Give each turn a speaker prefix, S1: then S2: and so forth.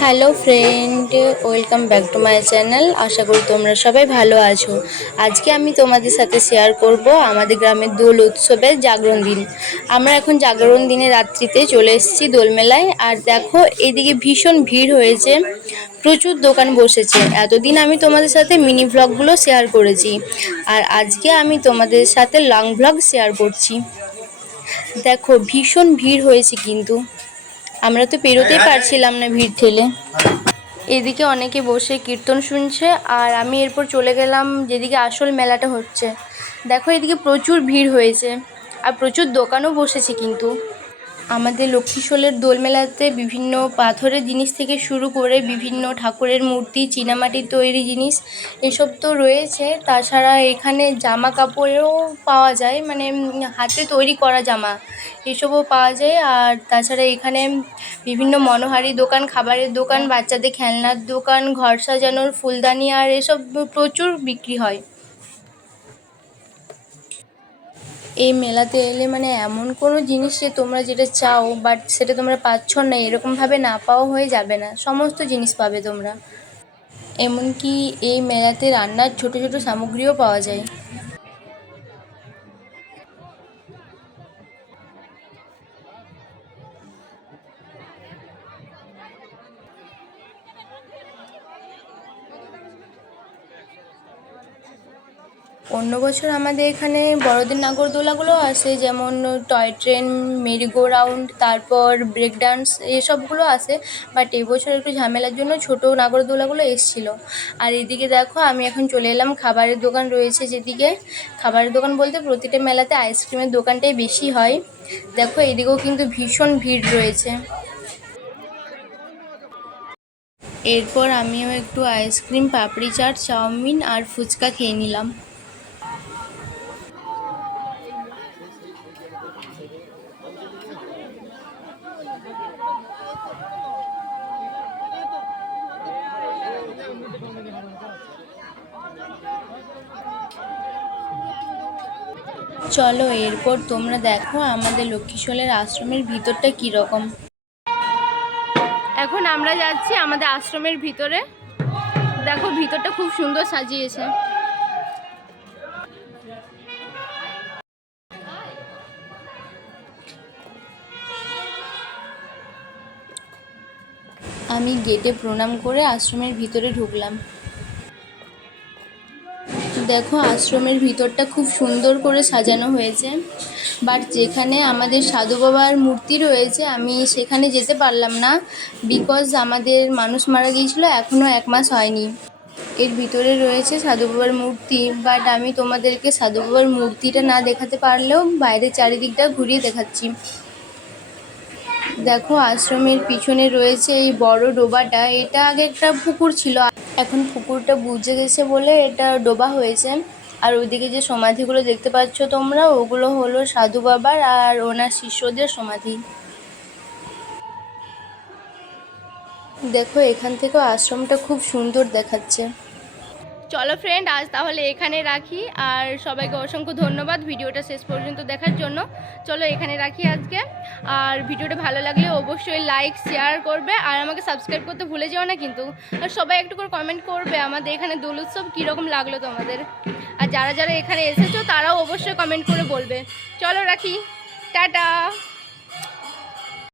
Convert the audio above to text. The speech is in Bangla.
S1: Hello friend, welcome back to my channel. আশা করি তোমরা সবাই ভালো আছো। আজকে আমি তোমাদের সাথে শেয়ার করব আমাদের গ্রামের দোল উৎসবের জাগরণ দিন। আমরা এখন জাগরণ দিনে রাত্রিতে চলে এসেছি দোলমেলায়। আর দেখো, এদিকে ভীষণ ভিড় হয়েছে। প্রচুর দোকান বসেছে। এতদিন আমি তোমাদের সাথে মিনি ভ্লগগুলো শেয়ার করেছি। আর আজকে আমি তোমাদের সাথে লং ভ্লগ শেয়ার করছি। দেখো, ভীষণ ভিড় হয়েছে কিন্তু। আমরা তো পেরোতেই পারছিলাম না ভিড় ঠেলে। এদিকে অনেকে বসে কীর্তন শুনছে আর আমি এরপর চলে গেলাম যেদিকে আসল মেলাটা হচ্ছে। দেখো এদিকে প্রচুর ভিড় হয়েছে আর প্রচুর দোকানও বসেছে কিন্তু। আমাদের লক্ষ্মীশোলের দোলমেলাতে বিভিন্ন পাথরের জিনিস থেকে শুরু করে বিভিন্ন ঠাকুরের মূর্তি, চীনামাটির তৈরি জিনিস এসব তো রয়েছে। তাছাড়া এখানে জামা কাপড়েও পাওয়া যায় মানে হাতে তৈরি করা জামা এসবও পাওয়া যায়। আর তাছাড়া এখানে বিভিন্ন মনোহারি দোকান, খাবারের দোকান, বাচ্চাদের খেলনার দোকান, ঘর সাজানোর ফুলদানি আর এসব প্রচুর বিক্রি হয়। এই মেলাতে এলে মানে এমন কোনো জিনিস যে তোমরা যেটা চাও বাট সেটা তোমরা পাচ্ছ না এরকমভাবে না পাওয়া হয়ে যাবে না। সমস্ত জিনিস পাবে তোমরা। এমনকি এই মেলাতে রান্নার ছোট ছোট সামগ্রীও পাওয়া যায়। অন্য বছর আমাদের এখানে বড়দের নাগরদোলাগুলো আসে যেমন toy train merry go round তারপর ব্রেক ডান্স এসবগুলো আসে বাট এবছর একটু ঝামেলার জন্য ছোটো নাগরদোলাগুলো এসেছিল। আর এদিকে দেখো, আমি এখন চলে এলাম, খাবারের দোকান রয়েছে যেদিকে। খাবারের দোকান বলতে প্রতিটা মেলাতে আইসক্রিমের দোকানটাই বেশি হয়। দেখো, এদিকেও কিন্তু ভীষণ ভিড় রয়েছে। এরপর আমিও একটু ice cream, papdi chaat, chow mein আর ফুচকা খেয়ে নিলাম। চলো এরপর তোমরা দেখো আমাদের লক্ষ্মীশোলের আশ্রমের ভিতরটা কীরকম। এখন আমরা যাচ্ছি আমাদের আশ্রমের ভিতরে। দেখো ভিতরটা খুব সুন্দর সাজিয়েছে। আমি গেটে প্রণাম করে আশ্রমের ভিতরে ঢুকলাম। দেখো, আশ্রমের ভিতরটা খুব সুন্দর করে সাজানো হয়েছে। বাট যেখানে আমাদের সাধু বাবার মূর্তি রয়েছে, আমি সেখানে যেতে পারলাম না বিকজ আমাদের মানুষ মারা গিয়েছিল এখনও এক মাস হয়নি। এর ভিতরে রয়েছে সাধু বাবার মূর্তি বাট আমি তোমাদেরকে সাধু বাবার মূর্তিটা না দেখাতে পারলেও বাইরের চারিদিকটা ঘুরিয়ে দেখাচ্ছি। দেখো, আশ্রমের পিছনে রয়েছে এই বড় ডোবাটা। এটা আগে একটা পুকুর ছিল এখন পুকুরটা বুঝে গেছে বলে এটা ডোবা হয়েছে। আর ওইদিকে যে সমাধিগুলো দেখতে পাচ্ছ তোমরা, ওগুলো হলো সাধু বাবার আর ওনার শিষ্যদের সমাধি। দেখো, এখান থেকে আশ্রমটা খুব সুন্দর দেখাচ্ছে। চলো ফ্রেন্ড আজ তাহলে এখানে রাখি। আর সবাইকে অসংখ্য ধন্যবাদ ভিডিওটা শেষ পর্যন্ত দেখার জন্য। চলো এখানে রাখি আজকে। আর ভিডিওটা ভালো লাগলে অবশ্যই লাইক শেয়ার করবে। আর আমাকে সাবস্ক্রাইব করতে ভুলে যেও না কিন্তু। আর সবাই একটু করে কমেন্ট করবে আমাদের এখানে দোল উৎসব কীরকম লাগল তোমাদের। আর যারা যারা এখানে এসেছ তারাও অবশ্যই কমেন্ট করে বলবে। চলো রাখি। টাটা!